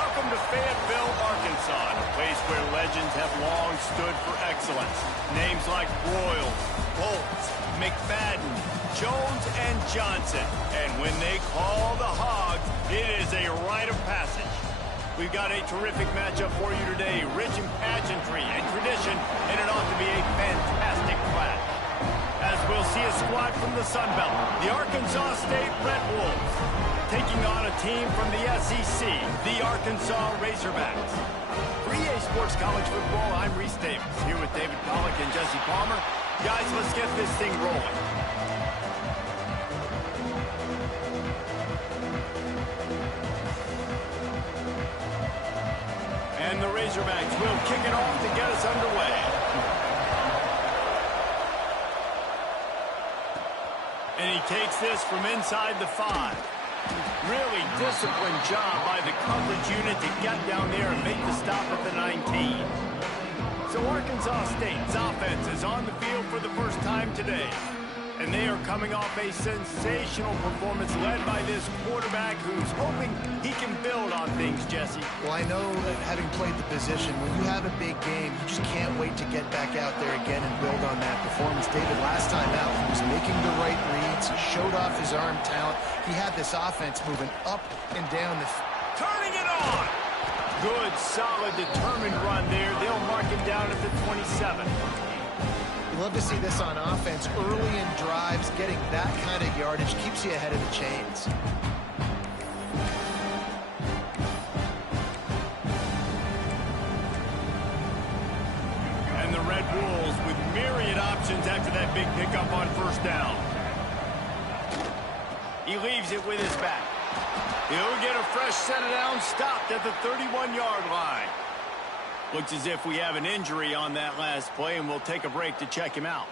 Welcome to Fayetteville, Arkansas, a place where legends have long stood for excellence. Names like Broyles, Bolts, McFadden, Jones, and Johnson. And when they call the Hogs, it is a rite of passage. We've got a terrific matchup for you today, rich in pageantry and tradition, and it ought to be a fantastic clash. As we'll see a squad from the Sun Belt, the Arkansas State Red Wolves, taking on a team from the SEC, the Arkansas Razorbacks. For EA Sports College Football, I'm Reese Davis, here with David Pollack and Jesse Palmer. Guys, let's get this thing rolling. And the Razorbacks will kick it off to get us underway. And he takes this from inside the 5. Really disciplined job by the coverage unit to get down there and make the stop at the 19. So Arkansas State's offense is on the field for the first time today. And they are coming off a sensational performance led by this quarterback who's hoping he can build on things, Jesse. Well, I know that having played the position, when you have a big game, you just can't wait to get back out there again and build on that performance. David, last time out, he was making the right reads. He showed off his arm talent. He had this offense moving up and down the... Turning it on! Good, solid, determined run there. They'll mark him down at the 27. Love to see this on offense early in drives. Getting that kind of yardage keeps you ahead of the chains. And the Red Wolves with myriad options after that big pickup on first down. He leaves it with his back. He'll get a fresh set of downs stopped at the 31-yard line. Looks as if we have an injury on that last play, and we'll take a break to check him out.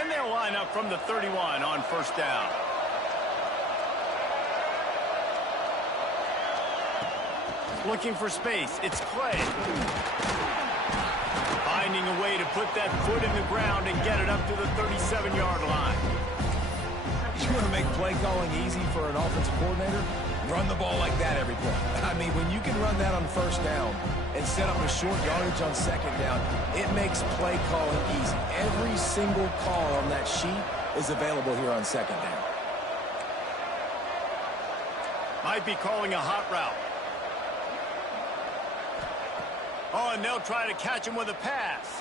And they'll line up from the 31 on first down. Looking for space. It's Clay. Finding a way to put that foot in the ground and get it up to the 37-yard line. You want to make play calling easy for an offensive coordinator? Run the ball like that every play. I mean, when you can run that on first down and set up a short yardage on second down, it makes play calling easy. Every single call on that sheet is available here on second down. Might be calling a hot route. Oh, and they'll try to catch him with a pass.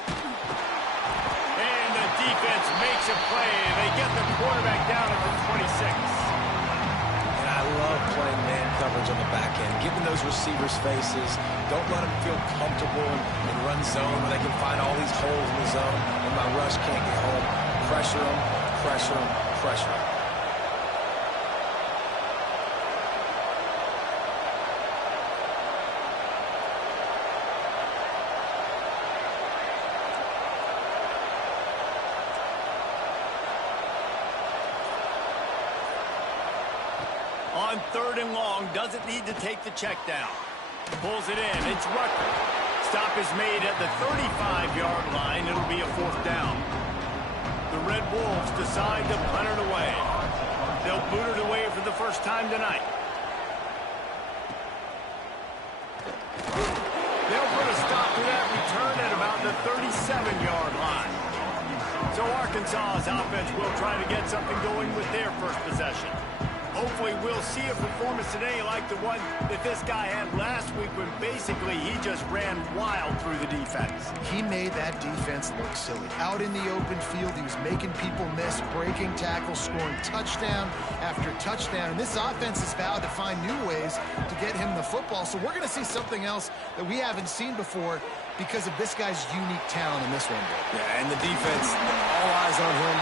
And the defense makes a play. They get the quarterback down at the 26. And I love playing man coverage on the back end, giving those receivers faces. Don't let them feel comfortable in run zone where they can find all these holes in the zone and my rush can't get home. Pressure them, pressure them, pressure them. On third and long, doesn't need to take the check down. Pulls it in. It's Rucker. Stop is made at the 35-yard line. It'll be a fourth down. The Red Wolves decide to punt it away. They'll boot it away for the first time tonight. They'll put a stop to that return at about the 37-yard line. So Arkansas's offense will try to get something going with their first possession. Hopefully we'll see a performance today like the one that this guy had last week when basically he just ran wild through the defense. He made that defense look silly. Out in the open field, he was making people miss, breaking tackles, scoring touchdown after touchdown. And this offense has vowed to find new ways to get him the football. So we're going to see something else that we haven't seen before because of this guy's unique talent in this one. Yeah, and the defense, all eyes on him.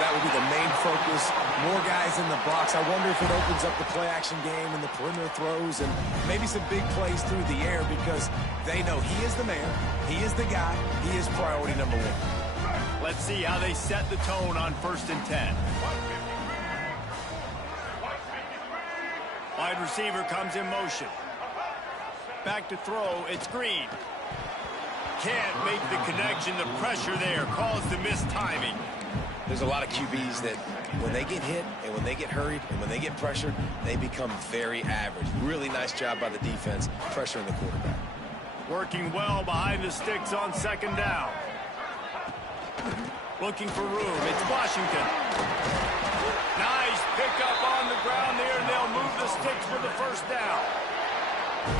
That will be the main focus. More guys in the box. I wonder if it opens up the play-action game and the perimeter throws and maybe some big plays through the air because they know he is the man, he is the guy, he is priority number one. Let's see how they set the tone on 1st and 10. Wide receiver comes in motion. Back to throw, it's Green. Can't make the connection, the pressure there caused the missed timing. There's a lot of QBs that when they get hit and when they get hurried and when they get pressured, they become very average. Really nice job by the defense pressuring the quarterback. Working well behind the sticks on second down. Looking for room. It's Washington. Nice pickup on the ground there, and they'll move the sticks for the first down.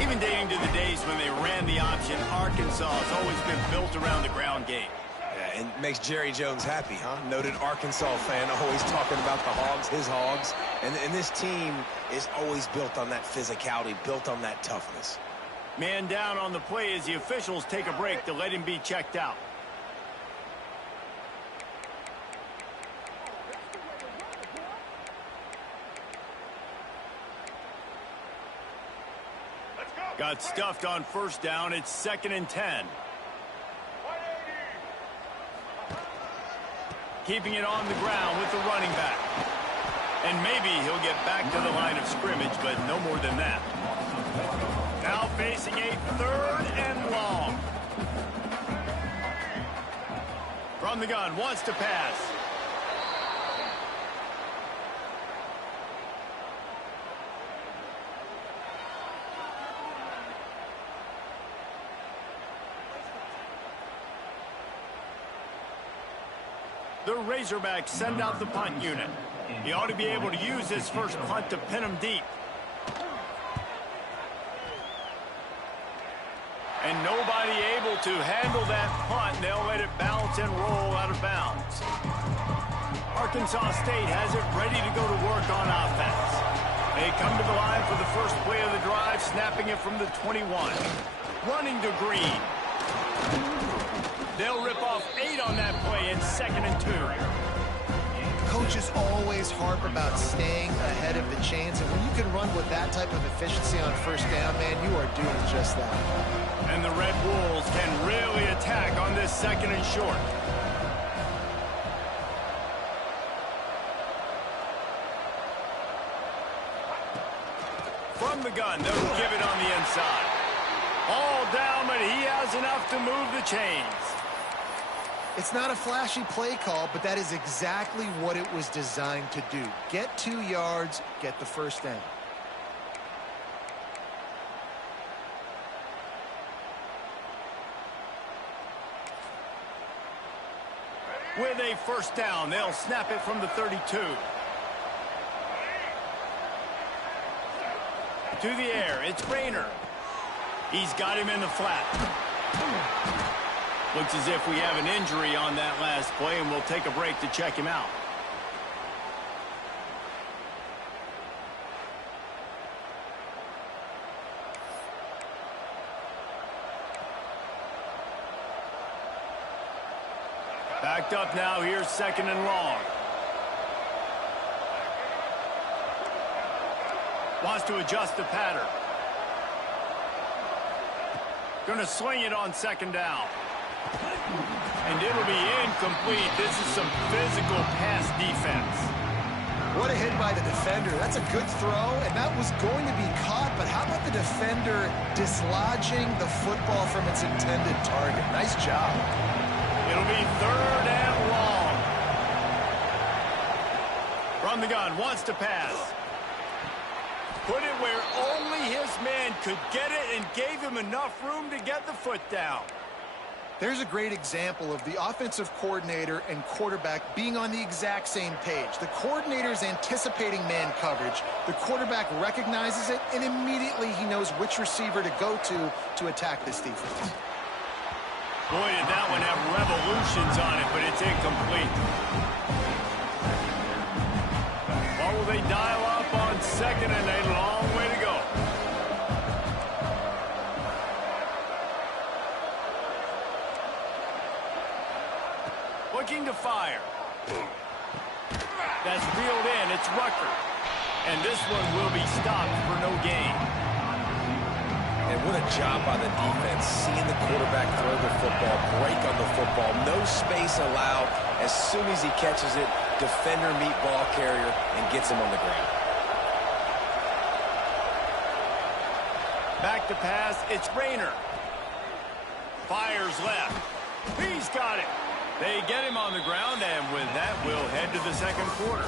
Even dating to the days when they ran the option, Arkansas has always been built around the ground game. Yeah, and makes Jerry Jones happy, huh? Noted Arkansas fan, always talking about the Hogs, his Hogs. And this team is always built on that physicality, built on that toughness. Man down on the play as the officials take a break to let him be checked out. Got stuffed on first down. It's 2nd and 10. Keeping it on the ground with the running back. And maybe he'll get back to the line of scrimmage, but no more than that. Now facing a 3rd and long. From the gun, wants to pass. The Razorbacks send out the punt unit. He ought to be able to use his first punt to pin him deep. And nobody able to handle that punt. They'll let it bounce and roll out of bounds. Arkansas State has it ready to go to work on offense. They come to the line for the first play of the drive, snapping it from the 21. Running to Green. They'll rip off 8 on that play in 2nd and 2. Coaches always harp about staying ahead of the chains, and when you can run with that type of efficiency on first down, man, you are doing just that. And the Red Wolves can really attack on this 2nd and short. From the gun, they'll give it on the inside. All down, but he has enough to move the chains. It's not a flashy play call, but that is exactly what it was designed to do. Get 2 yards, get the first down. With a first down, they'll snap it from the 32. To the air, it's Rayner. He's got him in the flat. Looks as if we have an injury on that last play, and we'll take a break to check him out. Backed up now. Here's 2nd and long. Wants to adjust the pattern. Going to sling it on 2nd down. And it'll be incomplete. This is some physical pass defense. What a hit by the defender. That's a good throw, and that was going to be caught, but how about the defender dislodging the football from its intended target? Nice job. It'll be 3rd and long. From the gun, wants to pass. Put it where only his man could get it and gave him enough room to get the foot down. There's a great example of the offensive coordinator and quarterback being on the exact same page. The coordinator's anticipating man coverage. The quarterback recognizes it, and immediately he knows which receiver to go to attack this defense. Boy, did that one have revolutions on it, but it's incomplete. What will they dial up on 2nd, and a long way to go. Looking to fire. That's reeled in. It's Rucker. And this one will be stopped for no gain. And what a job by the defense, seeing the quarterback throw the football, break on the football, no space allowed. As soon as he catches it, defender meet ball carrier and gets him on the ground. Back to pass, it's Rayner. Fires left. He's got it. They get him on the ground, and with that, we'll head to the second quarter.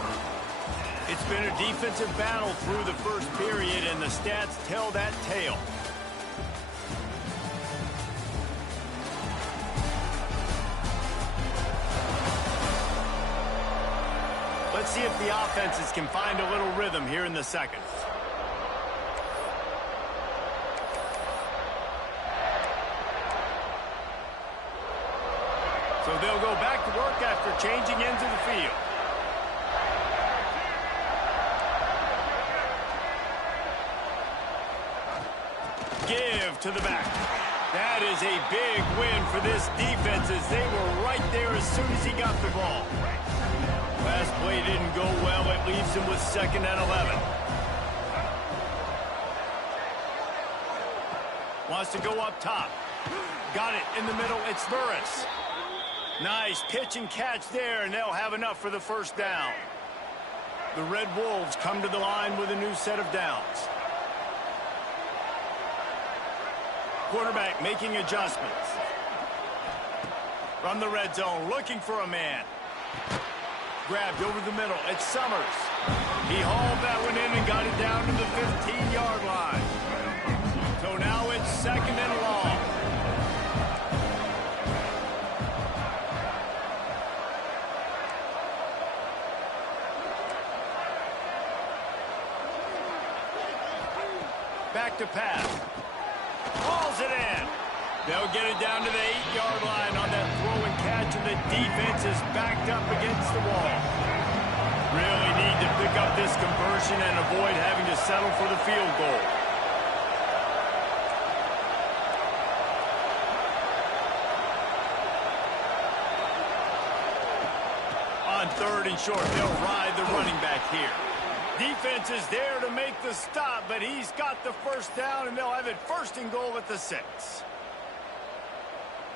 It's been a defensive battle through the first period, and the stats tell that tale. Let's see if the offenses can find a little rhythm here in the second. So they'll go back to work after changing into the field. Give to the back. That is a big win for this defense as they were right there as soon as he got the ball. Last play didn't go well. It leaves him with 2nd and 11. Wants to go up top. Got it in the middle. It's Burris. Nice pitch and catch there, and they'll have enough for the first down. The Red Wolves come to the line with a new set of downs. Quarterback making adjustments. From the red zone, looking for a man. Grabbed over the middle. It's Summers. He hauled that one in and got it down to the 15-yard line. So now it's 2nd and long. Back to pass. Hauls it in. They'll get it down to the 8-yard line on that throw and catch, and the defense is backed up against the wall. Really need to pick up this conversion and avoid having to settle for the field goal. On 3rd and short, they'll ride the running back here. Defense is there to make the stop, but he's got the first down, and they'll have it 1st and goal at the 6.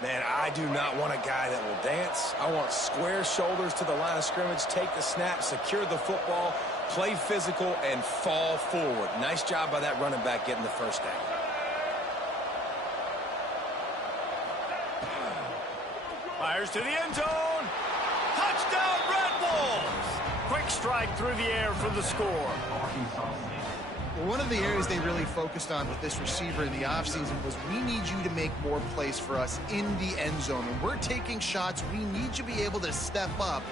Man, I do not want a guy that will dance. I want square shoulders to the line of scrimmage, take the snap, secure the football, play physical, and fall forward. Nice job by that running back getting the first down. Fires to the end zone. Touchdown, Red Wolves! Quick strike through the air for the score. One of the areas they really focused on with this receiver in the offseason was we need you to make more plays for us in the end zone. When we're taking shots, we need you to be able to step up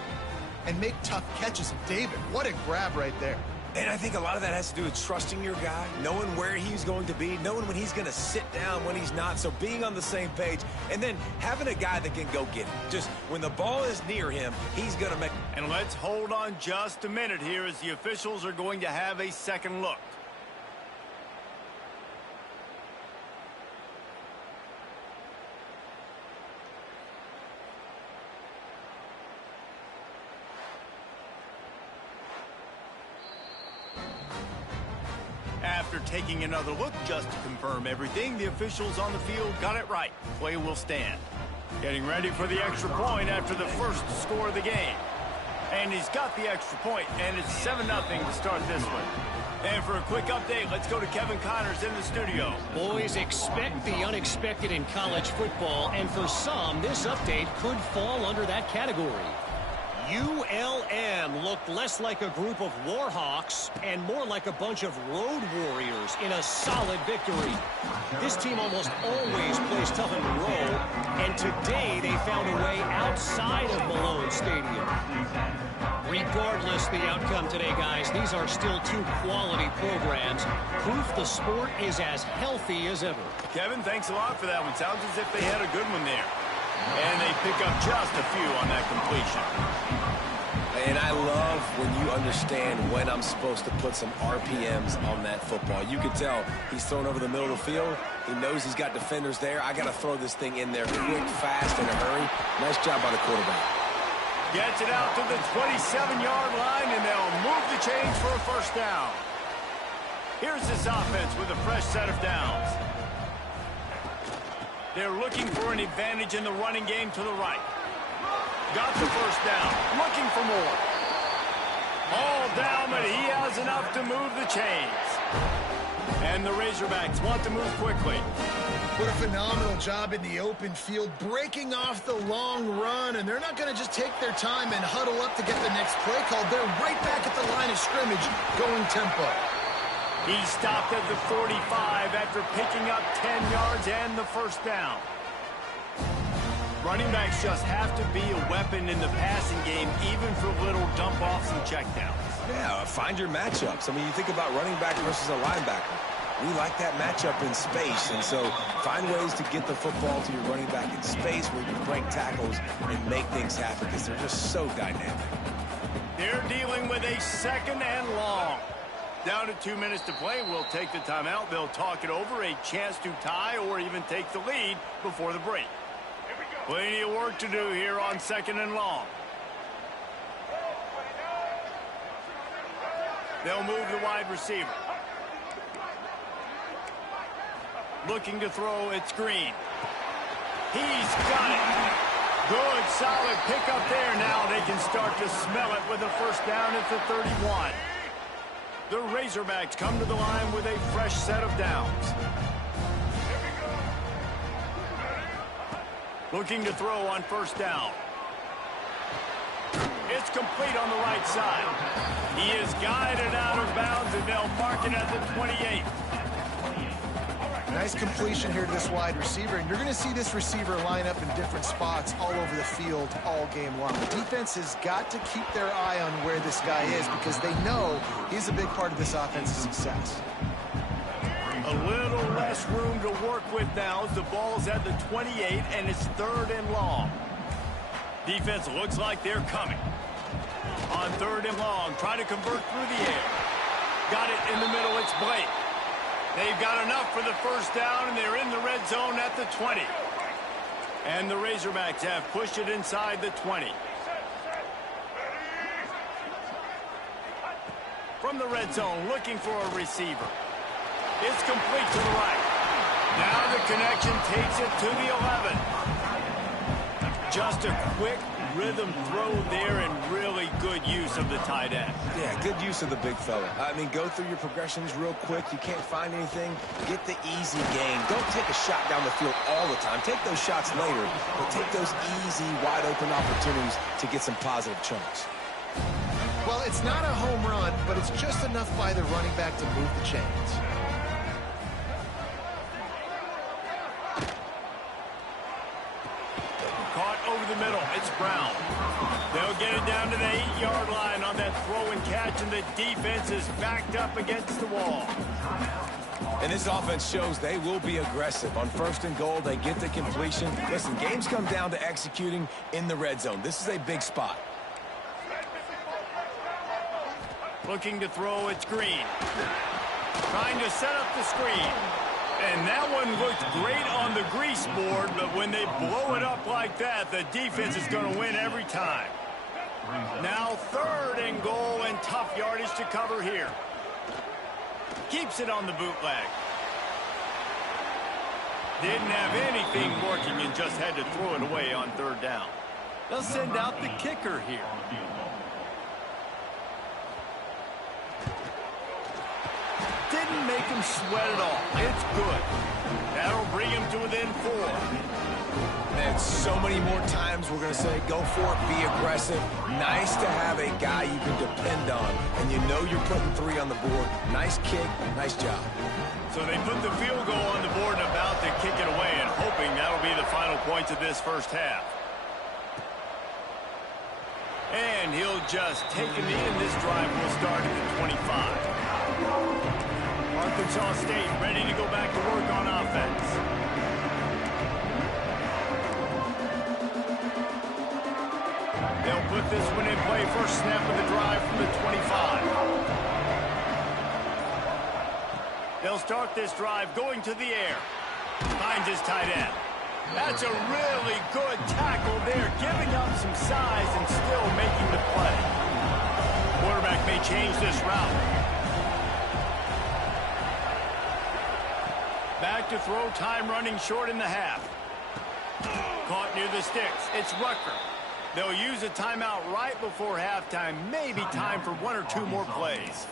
and make tough catches. David, what a grab right there. And I think a lot of that has to do with trusting your guy, knowing where he's going to be, knowing when he's going to sit down, when he's not, so being on the same page, and then having a guy that can go get it. Just when the ball is near him, he's going to make... And let's hold on just a minute here as the officials are going to have a second look. After taking another look just to confirm everything, the officials on the field got it right. Play will stand. Getting ready for the extra point after the first score of the game. And he's got the extra point, and it's 7-0 to start this one. And for a quick update, let's go to Kevin Connors in the studio. Boys, expect the unexpected in college football, and for some, this update could fall under that category. ULM looked less like a group of Warhawks and more like a bunch of road warriors in a solid victory. This team almost always plays tough on the road, and today they found a way outside of Malone Stadium. Regardless the outcome today, guys, these are still two quality programs. Proof the sport is as healthy as ever. Kevin, thanks a lot for that one. Sounds as if they had a good one there. And they pick up just a few on that completion. And I love when you understand when I'm supposed to put some RPMs on that football. You can tell he's thrown over the middle of the field. He knows he's got defenders there. I got to throw this thing in there quick, fast, in a hurry. Nice job by the quarterback. Gets it out to the 27-yard line, and they'll move the chains for a first down. Here's this offense with a fresh set of downs. They're looking for an advantage in the running game to the right. Got the first down. Looking for more. All down, but he has enough to move the chains. And the Razorbacks want to move quickly. What a phenomenal job in the open field, breaking off the long run, and they're not going to just take their time and huddle up to get the next play called. They're right back at the line of scrimmage, going tempo. He stopped at the 45 after picking up 10 yards and the first down. Running backs just have to be a weapon in the passing game, even for little dump-offs and checkdowns. Yeah, find your matchups. I mean, you think about running back versus a linebacker. We like that matchup in space, and so find ways to get the football to your running back in space where you can break tackles and make things happen because they're just so dynamic. They're dealing with a second and long. Down to 2 minutes to play. We'll take the timeout. They'll talk it over, a chance to tie or even take the lead before the break. Plenty of work to do here on second and long. They'll move the wide receiver. Looking to throw, it's Green. He's got it. Good, solid pickup there. Now they can start to smell it with a first down at the 31. The Razorbacks come to the line with a fresh set of downs. Looking to throw on first down. It's complete on the right side. He is guided out of bounds, and they'll mark it at the 28. Nice completion here to this wide receiver, and you're going to see this receiver line up in different spots all over the field all game long. The defense has got to keep their eye on where this guy is because they know he's a big part of this offense's success. A little less room to work with now as the ball's at the 28, and it's third and long. Defense looks like they're coming. On third and long, try to convert through the air. Got it in the middle, it's Blake. They've got enough for the first down, and they're in the red zone at the 20. And the Razorbacks have pushed it inside the 20. From the red zone, looking for a receiver. It's complete to the right. Now the connection takes it to the 11. Just a quick rhythm throw there and really good use of the tight end. Yeah, good use of the big fella. I mean, go through your progressions real quick. You can't find anything. Get the easy gain. Don't take a shot down the field all the time. Take those shots later, but take those easy, wide-open opportunities to get some positive chunks. Well, it's not a home run, but it's just enough by the running back to move the chains. Caught over the middle. It's Brown. They'll get it down to the 8-yard line on that throw and catch, and the defense is backed up against the wall. And this offense shows they will be aggressive. On first and goal, they get the completion. Listen, games come down to executing in the red zone. This is a big spot. Looking to throw, it's Green. Trying to set up the screen. And that one looked great on the grease board, but when they blow it up like that, the defense is going to win every time. Now third and goal, and tough yardage to cover here. Keeps it on the bootleg. Didn't have anything working and just had to throw it away on third down. They'll send out the kicker here. Didn't make him sweat at all. It's good. That'll bring him to within 4. And so many more times we're going to say, go for it, be aggressive. Nice to have a guy you can depend on, and you know you're putting 3 on the board. Nice kick, nice job. So they put the field goal on the board and about to kick it away, and hoping that'll be the final points of this first half. And he'll just take a knee, and this drive will start at the 25. Arkansas State ready to go back to work on offense. They'll put this one in play. First snap of the drive from the 25. They'll start this drive going to the air. Finds his tight end. That's a really good tackle there, giving up some size and still making the play. Quarterback may change this route. Back to throw, time running short in the half. Caught near the sticks. It's Rucker. They'll use a timeout right before halftime. Maybe time for 1 or 2 more plays.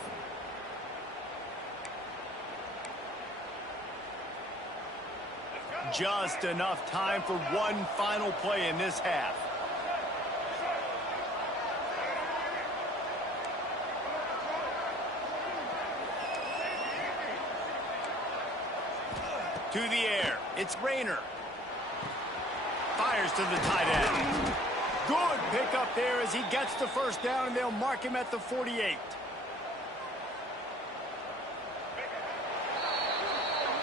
just enough time for one final play in this half. To the air. It's Rayner. Fires to the tight end. Good pickup there as he gets the first down, and they'll mark him at the 48.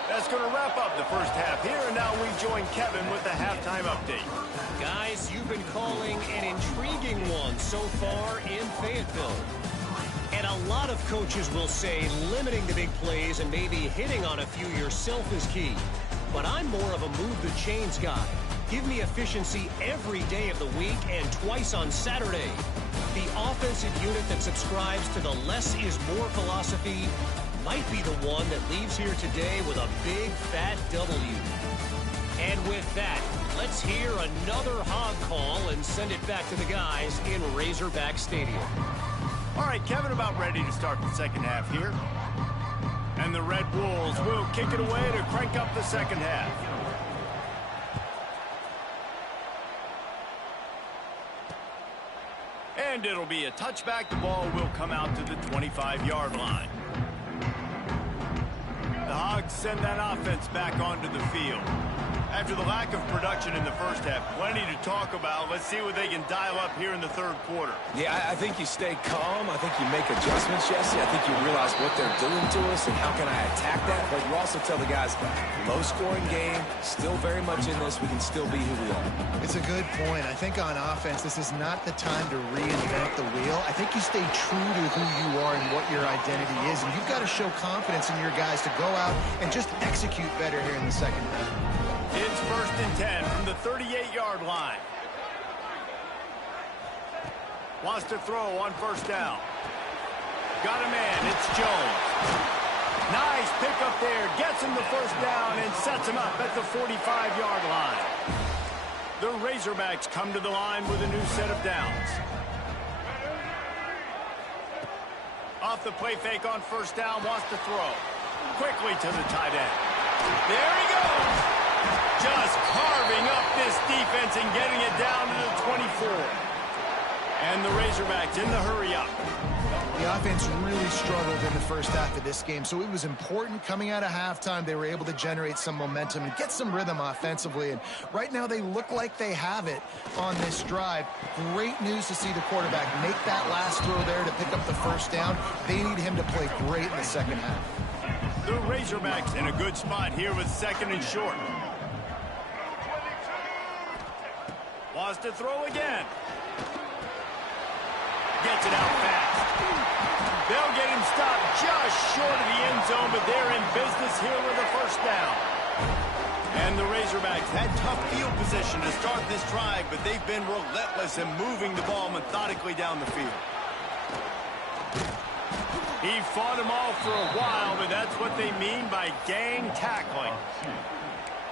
That's going to wrap up the first half here, and now we join Kevin with the halftime update. Guys, you've been calling an intriguing one so far in Fayetteville. And a lot of coaches will say limiting the big plays and maybe hitting on a few yourself is key. But I'm more of a move the chains guy. Give me efficiency every day of the week and twice on Saturday. The offensive unit that subscribes to the less is more philosophy might be the one that leaves here today with a big fat W. And with that, let's hear another hog call and send it back to the guys in Razorback Stadium. All right, Kevin, about ready to start the second half here. And the Red Wolves will kick it away to crank up the second half. And it'll be a touchback. The ball will come out to the 25-yard line. The Hogs send that offense back onto the field. After the lack of production in the first half, plenty to talk about. Let's see what they can dial up here in the third quarter. Yeah, I think you stay calm. I think you make adjustments, Jesse. I think you realize what they're doing to us and how can I attack that. But you also tell the guys, low-scoring game, still very much in this. We can still be who we are. It's a good point. I think on offense, this is not the time to reinvent the wheel. I think you stay true to who you are and what your identity is. And you've got to show confidence in your guys to go out and just execute better here in the second half. It's 1st and 10 from the 38-yard line. Wants to throw on first down. Got a man. It's Jones. Nice pickup there. Gets him the first down and sets him up at the 45-yard line. The Razorbacks come to the line with a new set of downs. Off the play fake on first down. Wants to throw. Quickly to the tight end. There he goes. Just carving up this defense and getting it down to the 24. And the Razorbacks in the hurry up. The offense really struggled in the first half of this game, so it was important coming out of halftime. They were able to generate some momentum and get some rhythm offensively. And right now they look like they have it on this drive. Great news to see the quarterback make that last throw there to pick up the first down. They need him to play great in the second half. The Razorbacks in a good spot here with 2nd and short. Wants to throw again. Gets it out fast. They'll get him stopped just short of the end zone, but they're in business here with a first down. And the Razorbacks had tough field position to start this drive, but they've been relentless in moving the ball methodically down the field. He fought them all for a while, but that's what they mean by gang tackling.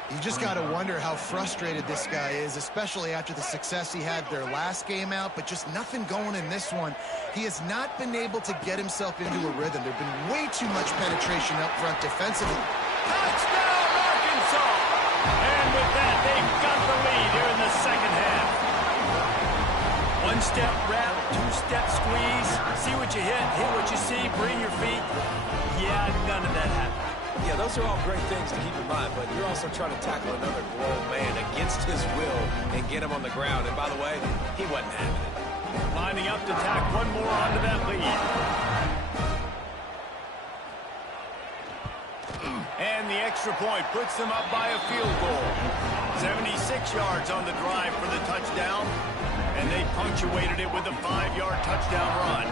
You just got to wonder how frustrated this guy is, especially after the success he had their last game out, but just nothing going in this one. He has not been able to get himself into a rhythm. There's been way too much penetration up front defensively. Touchdown, Arkansas! And with that, they've got the lead here in the second half. One-step wrap, two-step squeeze. See what you hit what you see, bring your feet. Yeah, none of that happened. Yeah, those are all great things to keep in mind, but you're also trying to tackle another grown man against his will and get him on the ground. And by the way, he wasn't having it. Lining up to tack one more onto that lead. And the extra point puts them up by a field goal. 76 yards on the drive for the touchdown, and they punctuated it with a 5-yard touchdown run.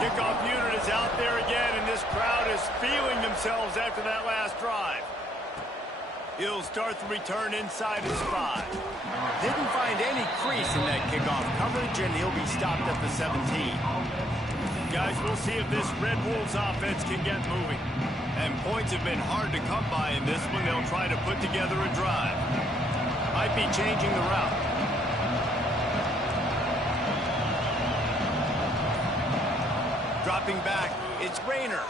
Kickoff unit is out there again, and this crowd is feeling themselves after that last drive. He'll start the return inside his 5. Didn't find any crease in that kickoff coverage, and he'll be stopped at the 17. Guys, we'll see if this Red Wolves offense can get moving. And points have been hard to come by in this one. They'll try to put together a drive. Might be changing the route. Dropping back, it's Rayner.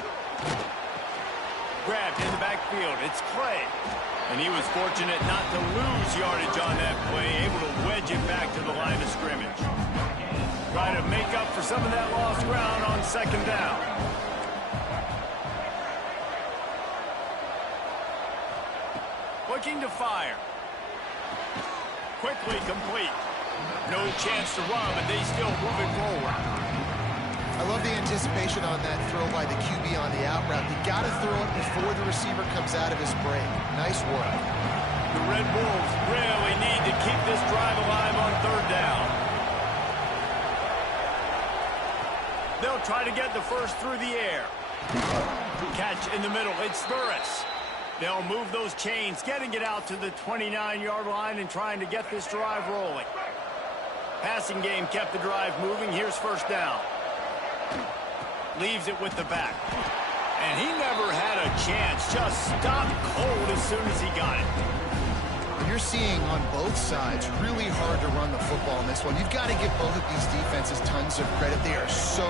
Grabbed in the backfield. It's Clay. And he was fortunate not to lose yardage on that play, able to wedge it back to the line of scrimmage. Try to make up for some of that lost ground on second down. Looking to fire. Quickly complete. No chance to run, but they still move it forward. I love the anticipation on that throw by the QB on the out route. You got to throw it before the receiver comes out of his break. Nice work. The Red Wolves really need to keep this drive alive on third down. They'll try to get the first through the air. Catch in the middle. It's Burris. They'll move those chains, getting it out to the 29-yard line and trying to get this drive rolling. Passing game kept the drive moving. Here's first down. Leaves it with the back. And he never had a chance. Just stopped cold as soon as he got it. You're seeing on both sides really hard to run the football in this one. You've got to give both of these defenses tons of credit. They are so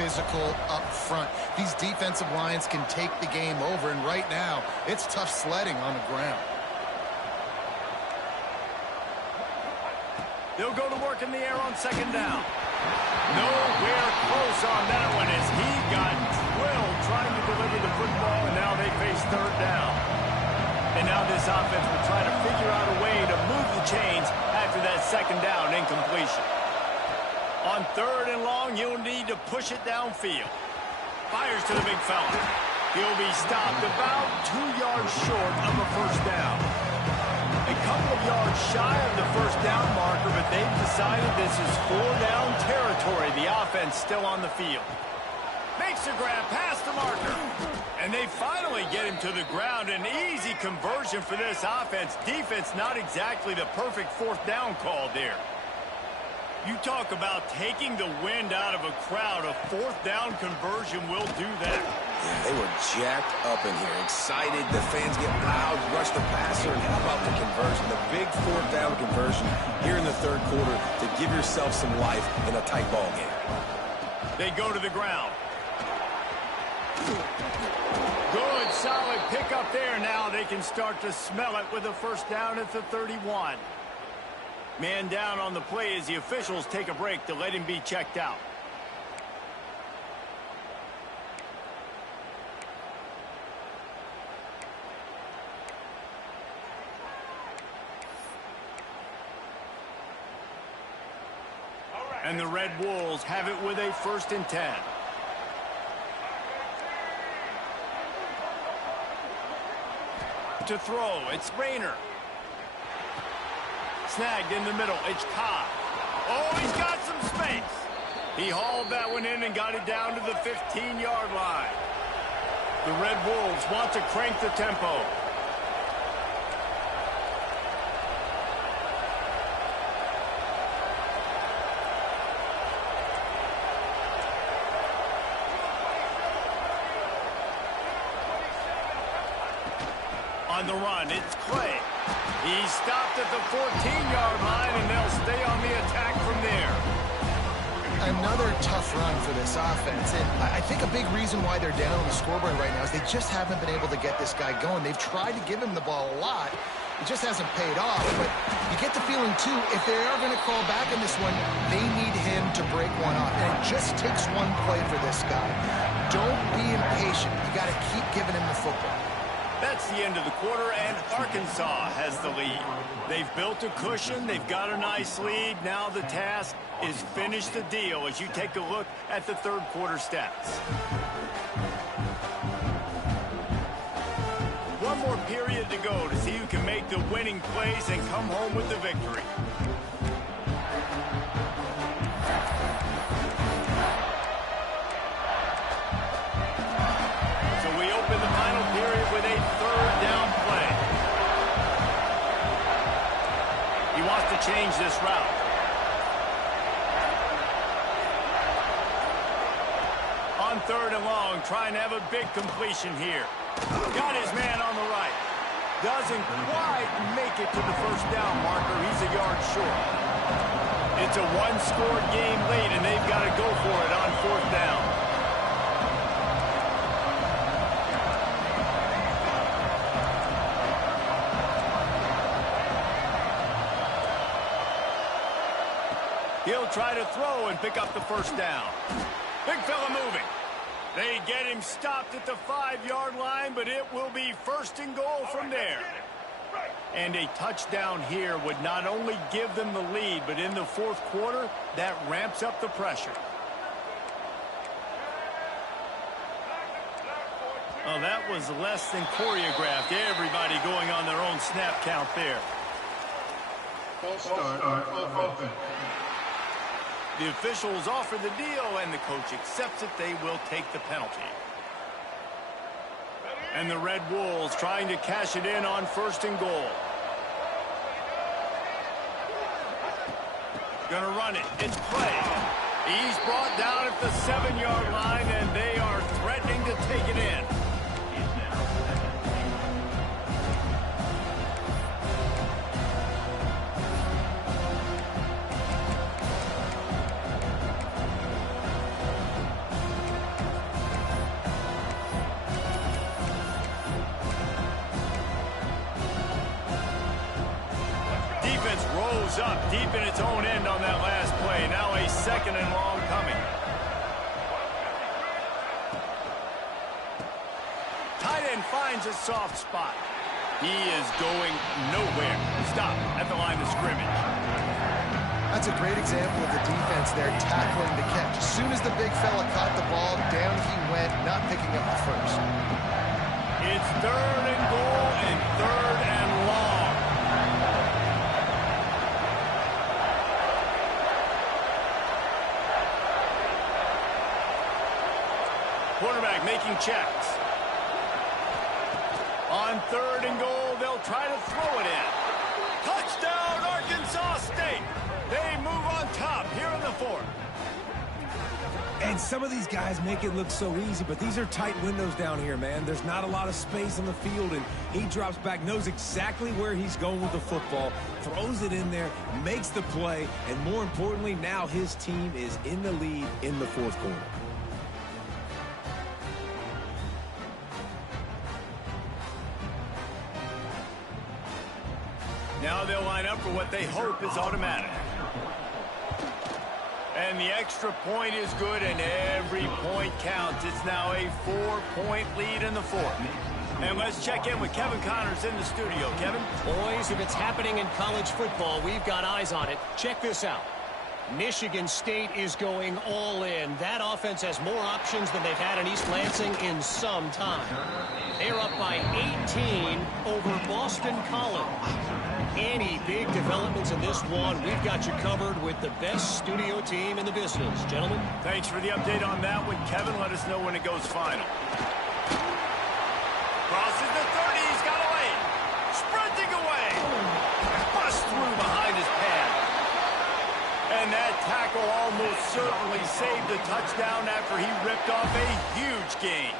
physical up front. These defensive lines can take the game over, and right now, it's tough sledding on the ground. They'll go to work in the air on second down. Nowhere close on that one as he got drilled trying to deliver the football, and now they face third down. And now this offense will try to figure out a way to move the chains after that second down incompletion. On third and long, you'll need to push it downfield. Fires to the big fella. He'll be stopped about 2 yards short of a first down. A couple of yards shy of the first down marker, but they've decided this is 4-down territory. The offense still on the field. Makes a grab past the marker. And they finally get him to the ground. An easy conversion for this offense. Defense not exactly the perfect fourth down call there. You talk about taking the wind out of a crowd. A fourth down conversion will do that. Yeah, they were jacked up in here, excited. The fans get loud, rush the passer, and how about the conversion? The big fourth down conversion here in the third quarter to give yourself some life in a tight ball game. They go to the ground. Good, solid pickup there. Now they can start to smell it with a first down at the 31. Man down on the play as the officials take a break to let him be checked out. And the Red Wolves have it with a 1st and 10. To throw, it's Rayner. Snagged in the middle, it's Cobb. Oh, he's got some space. He hauled that one in and got it down to the 15-yard line. The Red Wolves want to crank the tempo. On the run, it's Clay. He's stopped at the 14-yard line, and they'll stay on the attack from there. Another tough run for this offense, and I think a big reason why they're down on the scoreboard right now is they just haven't been able to get this guy going. They've tried to give him the ball a lot. It just hasn't paid off, but you get the feeling, too, if they are going to call back in this one, they need him to break one off, and it just takes one play for this guy. Don't be impatient. You got to keep giving him the football. That's the end of the quarter, and Arkansas has the lead. They've built a cushion. They've got a nice lead. Now the task is finish the deal as you take a look at the third quarter stats. One more period to go to see who can make the winning plays and come home with the victory. In the final period with a third down play. He wants to change this route. On third and long, trying to have a big completion here. Got his man on the right. Doesn't quite make it to the first down marker. He's a yard short. It's a one-score game late, and they've got to go for it on fourth down. He'll try to throw and pick up the first down. Big fella moving. They get him stopped at the 5-yard line, but it will be 1st and goal from there. And a touchdown here would not only give them the lead, but in the 4th quarter, that ramps up the pressure. Oh, that was less than choreographed. Everybody going on their own snap count there. False start of offense. The officials offer the deal, and the coach accepts it. They will take the penalty. And the Red Wolves trying to cash it in on 1st and goal. Gonna run it. It's play. He's brought down at the 7-yard line, and they are threatening to take it in. Up deep in its own end on that last play. Now a 2nd and long coming. Tight end finds a soft spot. He is going nowhere. Stop at the line of scrimmage. That's a great example of the defense there tackling the catch. As soon as the big fella caught the ball, down he went, not picking up the first. It's 3rd and goal and 3rd and long. Quarterback making checks. On 3rd and goal, they'll try to throw it in. Touchdown, Arkansas State. They move on top here in the 4th. And some of these guys make it look so easy, but these are tight windows down here, man. There's not a lot of space on the field, and he drops back, knows exactly where he's going with the football, throws it in there, makes the play, and more importantly, now his team is in the lead in the 4th quarter. Now they'll line up for what they hope is automatic. And the extra point is good, and every point counts. It's now a 4-point lead in the 4th. And let's check in with Kevin Connors in the studio. Kevin? Boys, if it's happening in college football, we've got eyes on it. Check this out. Michigan State is going all in. That offense has more options than they've had in East Lansing in some time. They're up by 18 over Boston College. Any big developments in this one, we've got you covered with the best studio team in the business. Gentlemen? Thanks for the update on that one, Kevin. Let us know when it goes final. Crosses the 30. He's got a lane. Sprinting away. Bust through behind his pad. And that tackle almost certainly saved a touchdown after he ripped off a huge gain.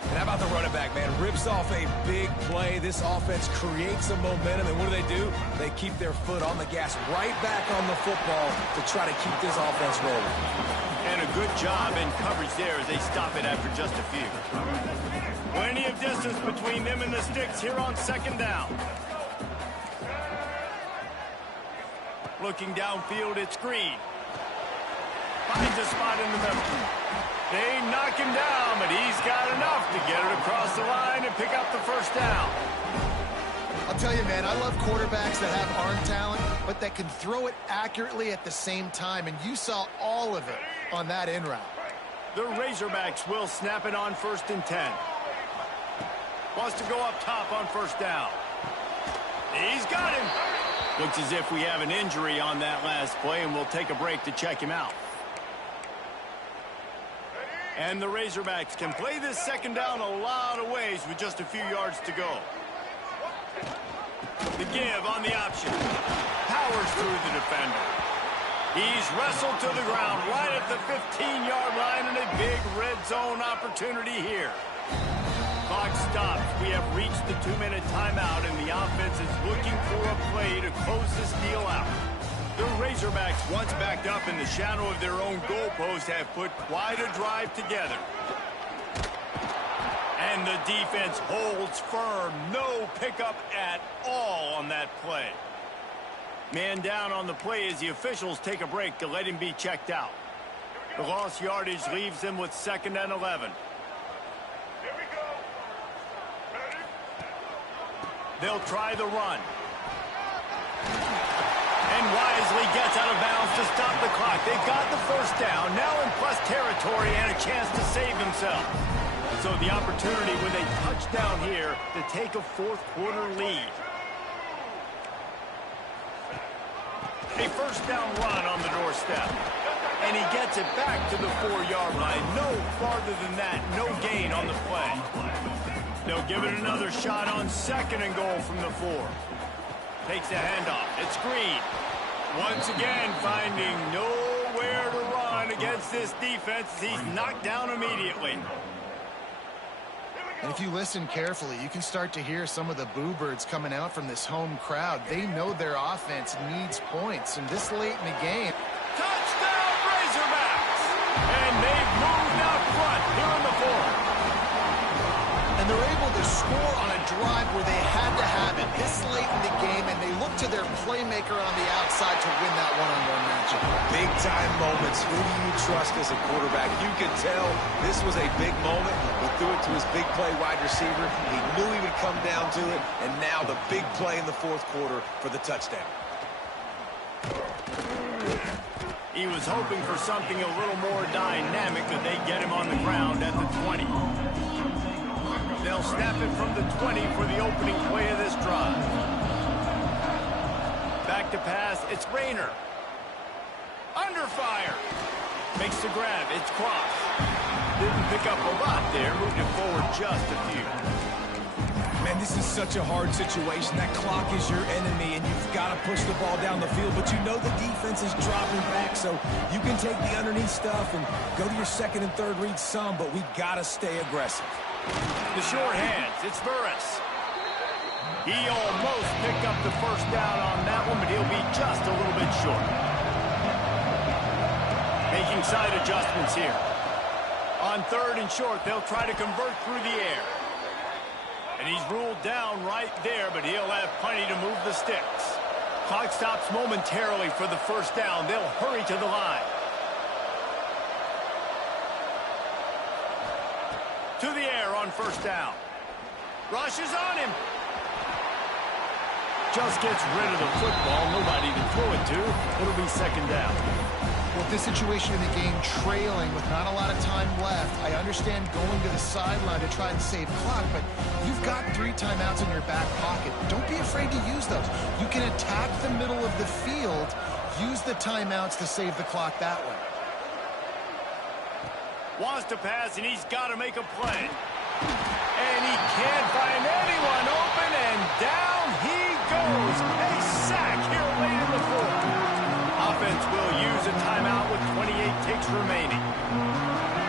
And how about the running back, man? Rips off a big play. This offense creates some momentum, and what do? They keep their foot on the gas right back on the football to try to keep this offense rolling. And a good job in coverage there as they stop it after just a few. Plenty of distance between them and the sticks here on 2nd down. Looking downfield, it's Green. Finds a spot in the middle. They knock him down, but he's got enough to get it across the line and pick up the first down. I'll tell you, man, I love quarterbacks that have arm talent, but that can throw it accurately at the same time, and you saw all of it on that in route. The Razorbacks will snap it on 1st and 10. Wants to go up top on 1st down. He's got him. Looks as if we have an injury on that last play, and we'll take a break to check him out. And the Razorbacks can play this 2nd down a lot of ways with just a few yards to go. The give on the option. Powers through the defender. He's wrestled to the ground right at the 15-yard line, and a big red zone opportunity here. Clock stops. We have reached the 2-minute timeout, and the offense is looking for a play to close this deal out. The Razorbacks, once backed up in the shadow of their own goalpost, have put quite a drive together. And the defense holds firm. No pickup at all on that play. Man down on the play as the officials take a break to let him be checked out. The lost yardage leaves him with 2nd and 11. They'll try the run. And wisely gets out of bounds to stop the clock. They've got the first down, now in plus territory and a chance to save themselves. So the opportunity with a touchdown here to take a fourth-quarter lead. A first-down run on the doorstep. And he gets it back to the 4-yard line. No farther than that, no gain on the play. They'll give it another shot on 2nd and goal from the 4. Takes a handoff. It's Green. Once again, finding nowhere to run against this defense. He's knocked down immediately. And if you listen carefully, you can start to hear some of the boo birds coming out from this home crowd. They know their offense needs points. And this late in the game... Touchdown, Razorbacks! And they've moved out front here in the 4th. And they're able to score on a drive where they had to have it this late in the game, and they look to their playmaker on the outside to win that one-on-one matchup. Big-time moments. Who do you trust as a quarterback? You could tell this was a big moment. He threw it to his big play wide receiver. He knew he would come down to it, and now the big play in the 4th quarter for the touchdown. He was hoping for something a little more dynamic, but they get him on the ground at the 20. They'll snap it from the 20 for the opening play of this drive. Back to pass, it's Rayner. Under fire. Makes the grab, it's Cross. Didn't pick up a lot there, moved it forward just a few. Man, this is such a hard situation. That clock is your enemy, and you've got to push the ball down the field. But you know the defense is dropping back, so you can take the underneath stuff and go to your 2nd and 3rd read some, but we got to stay aggressive. The short hands, it's Burris. He almost picked up the first down on that one, but he'll be just a little bit short. Making side adjustments here. On 3rd and short, they'll try to convert through the air. And he's ruled down right there, but he'll have plenty to move the sticks. Clock stops momentarily for the first down. They'll hurry to the line. To the air on first down. Rushes on him. Just gets rid of the football. Nobody to throw it to. It'll be 2nd down. Well, this situation in the game, trailing with not a lot of time left, I understand going to the sideline to try and save clock, but you've got 3 timeouts in your back pocket. Don't be afraid to use those. You can attack the middle of the field, use the timeouts to save the clock that way. Wants to pass, and he's got to make a play. And he can't find anyone open, and down he goes. A sack here late in the 4th. Offense will use a timeout with 28 ticks remaining.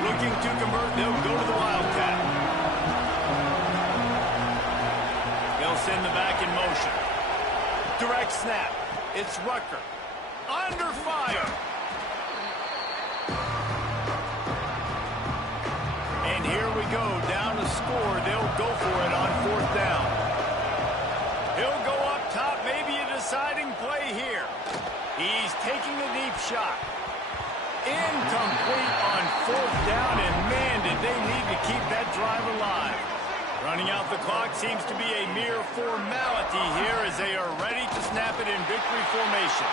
Looking to convert, they'll go to the Wildcat. They'll send the back in motion. Direct snap. It's Rucker. Under fire. And here we go, down to score. They'll go for it on 4th down. He'll go up top, maybe a deciding play here. He's taking the deep shot. Incomplete on 4th down, and man, did they need to keep that drive alive. Running out the clock seems to be a mere formality here as they are ready to snap it in victory formation.